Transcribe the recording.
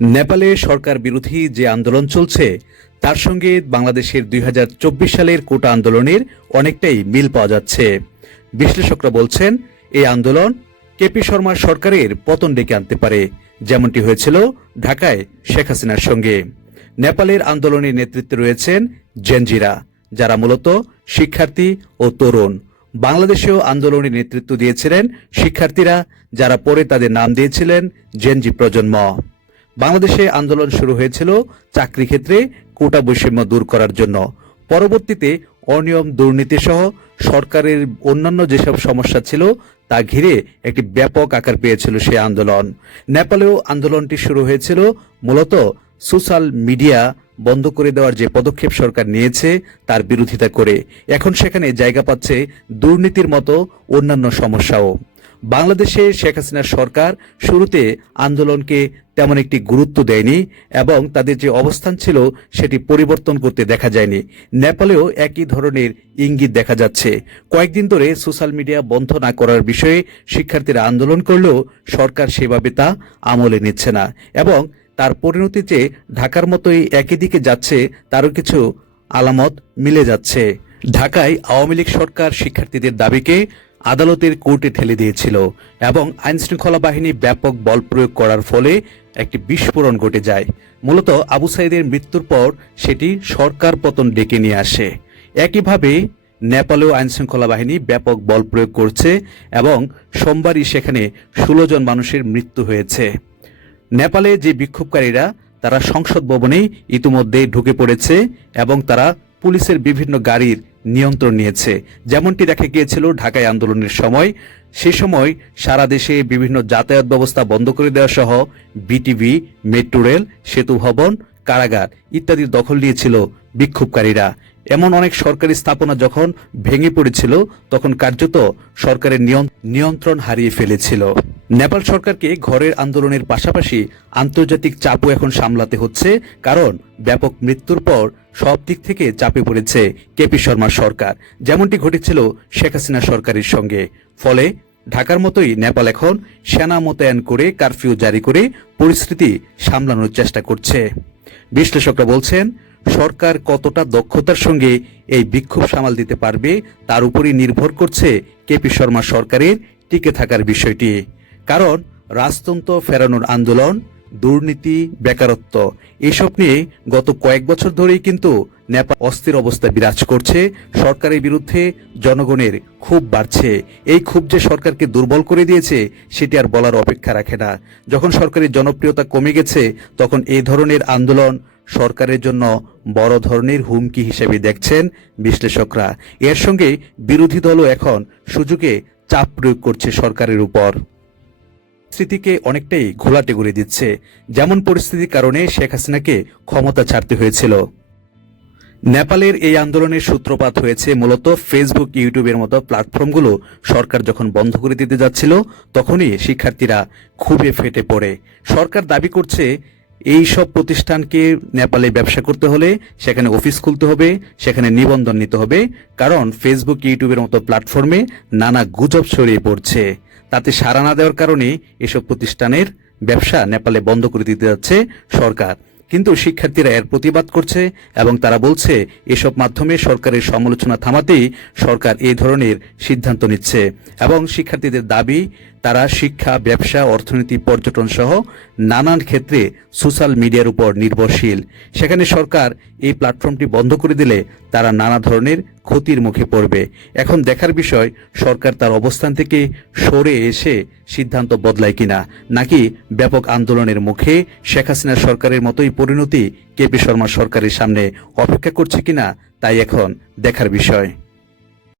নেপালে সরকার বিরোধী যে আন্দোলন চলছে তার সঙ্গে বাংলাদেশের ২০২৪ সালের কোটা আন্দোলনের অনেকটাই মিল পাওয়া যাচ্ছে। বিশ্লেষকরা বলছেন এই আন্দোলন কেপি শর্মার সরকারের পতন ডেকে আনতে পারে, যেমনটি হয়েছিল ঢাকায় শেখ হাসিনার সঙ্গে। নেপালের আন্দোলনের নেতৃত্বে রয়েছেন জেনজিরা, যারা মূলত শিক্ষার্থী ও তরুণ। বাংলাদেশেও আন্দোলনের নেতৃত্ব দিয়েছিলেন শিক্ষার্থীরা, যারা পরে তাদের নাম দিয়েছিলেন জেনজি প্রজন্ম। বাংলাদেশে আন্দোলন শুরু হয়েছিল চাকরি ক্ষেত্রে কোটা বৈষম্য দূর করার জন্য। পরবর্তীতে অনিয়ম, দুর্নীতি সহ সরকারের অন্যান্য যেসব সমস্যা ছিল তা ঘিরে একটি ব্যাপক আকার পেয়েছিল সেই আন্দোলন। নেপালেও আন্দোলনটি শুরু হয়েছিল মূলত সোশ্যাল মিডিয়া বন্ধ করে দেওয়ার যে পদক্ষেপ সরকার নিয়েছে তার বিরোধিতা করে। এখন সেখানে জায়গা পাচ্ছে দুর্নীতির মতো অন্যান্য সমস্যাও। বাংলাদেশে শেখ হাসিনার সরকার শুরুতে আন্দোলনকে তেমন একটি গুরুত্ব দেয়নি এবং তাদের যে অবস্থান ছিল সেটি পরিবর্তন করতে দেখা যায়নি। নেপালেও একই ধরনের ইঙ্গিত দেখা যাচ্ছে। কয়েকদিন ধরে সোশ্যাল মিডিয়া বন্ধ না করার বিষয়ে শিক্ষার্থীরা আন্দোলন করলেও সরকার সেভাবে তা আমলে নিচ্ছে না এবং তার পরিণতিতে ঢাকার মতোই একই দিকে যাচ্ছে তারও কিছু আলামত মিলে যাচ্ছে। ঢাকায় আওয়ামী লীগ সরকার শিক্ষার্থীদের দাবিকে আদালতের কোর্টে ঠেলে দিয়েছিল এবং আইনশৃঙ্খলা বাহিনী ব্যাপক বল প্রয়োগ করার ফলে একটি বিস্ফোরণ ঘটে যায়। মূলত আবু সাইদের মৃত্যুর পর সেটি সরকার পতন ডেকে নিয়ে আসে। একইভাবে নেপালেও আইনশৃঙ্খলা বাহিনী ব্যাপক বল প্রয়োগ করছে এবং সোমবারই সেখানে ১৬ জন মানুষের মৃত্যু হয়েছে। নেপালে যে বিক্ষোভকারীরা তারা সংসদ ভবনেই ইতিমধ্যে ঢুকে পড়েছে এবং তারা পুলিশের বিভিন্ন গাড়ির নিয়ন্ত্রণ নিয়েছে, যেমনটি দেখা গিয়েছিল ঢাকায় আন্দোলনের সময়। সে সময় সারা দেশে বিভিন্ন যাতায়াত ব্যবস্থা বন্ধ করে দেওয়া সহ বিটিভি, মেট্রো রেল, সেতু ভবন, কারাগার ইত্যাদির দখল নিয়েছিল বিক্ষোভকারীরা। এমন অনেক সরকারি স্থাপনা যখন ভেঙে পড়েছিল তখন কার্যত সরকারের নিয়ন্ত্রণ হারিয়ে ফেলেছিল। নেপাল সরকারকে ঘরের আন্দোলনের পাশাপাশি আন্তর্জাতিক চাপও এখন সামলাতে হচ্ছে, কারণ ব্যাপক মৃত্যুর পর সব দিক থেকে চাপে পড়েছে কেপি শর্মার সরকার, যেমনটি ঘটেছিল শেখ হাসিনা সরকারের সঙ্গে। ফলে ঢাকার মতোই নেপাল এখন সেনা মোতায়েন করে কারফিউ জারি করে পরিস্থিতি সামলানোর চেষ্টা করছে। বিশ্লেষকরা বলছেন সরকার কতটা দক্ষতার সঙ্গে এই বিক্ষোভ সামাল দিতে পারবে তার উপরই নির্ভর করছে কেপি শর্মা সরকারের টিকে থাকার বিষয়টি। কারণ রাজতন্ত্র ফেরানোর আন্দোলন, দুর্নীতি, বেকারত্ব এসব নিয়ে গত কয়েক বছর ধরেই কিন্তু নেপাল অস্থির অবস্থা বিরাজ করছে। সরকারের বিরুদ্ধে জনগণের ক্ষোভ বাড়ছে। এই ক্ষোভ যে সরকারকে দুর্বল করে দিয়েছে সেটি আর বলার অপেক্ষা রাখে না। যখন সরকারের জনপ্রিয়তা কমে গেছে তখন এই ধরনের আন্দোলন সরকারের জন্য বড় ধরনের হুমকি হিসেবে দেখছেন বিশ্লেষকরা। এর সঙ্গে বিরোধী দলও এখন সুযোগে চাপ প্রয়োগ করছে সরকারের উপর। পরিস্থিতিকে অনেকটাই ঘোলাটে করে দিচ্ছে, যেমন পরিস্থিতির কারণে শেখ হাসিনাকে ক্ষমতা ছাড়তে হয়েছিল। নেপালের এই আন্দোলনের সূত্রপাত হয়েছে মূলত ফেসবুক, ইউটিউবের মতো প্ল্যাটফর্মগুলো সরকার যখন বন্ধ করে দিতে যাচ্ছিল তখনই শিক্ষার্থীরা ক্ষোভে ফেটে পড়ে। সরকার দাবি করছে এই সব প্রতিষ্ঠানকে নেপালে ব্যবসা করতে হলে সেখানে অফিস খুলতে হবে, সেখানে নিবন্ধন নিতে হবে, কারণ ফেসবুক, ইউটিউবের মতো প্ল্যাটফর্মে নানা গুজব ছড়িয়ে পড়ছে। তাতে সাড়া না দেওয়ার কারণে এসব প্রতিষ্ঠানের ব্যবসা নেপালে বন্ধ করে দিতে যাচ্ছে সরকার। কিন্তু শিক্ষার্থীরা এর প্রতিবাদ করছে এবং তারা বলছে এসব মাধ্যমে সরকারের সমালোচনা থামাতেই সরকার এই ধরনের সিদ্ধান্ত নিচ্ছে এবং শিক্ষার্থীদের দাবি তারা শিক্ষা, ব্যবসা, অর্থনীতি, পর্যটন সহ নানান ক্ষেত্রে সোশ্যাল মিডিয়ার উপর নির্ভরশীল। সেখানে সরকার এই প্ল্যাটফর্মটি বন্ধ করে দিলে তারা নানা ধরনের ক্ষতির মুখে পড়বে। এখন দেখার বিষয় সরকার তার অবস্থান থেকে সরে এসে সিদ্ধান্ত বদলায় কিনা, নাকি ব্যাপক আন্দোলনের মুখে শেখ হাসিনা সরকারের মতোই পরিণতি কেপি শর্মা সরকারের সামনে অপেক্ষা করছে কিনা, তাই এখন দেখার বিষয়।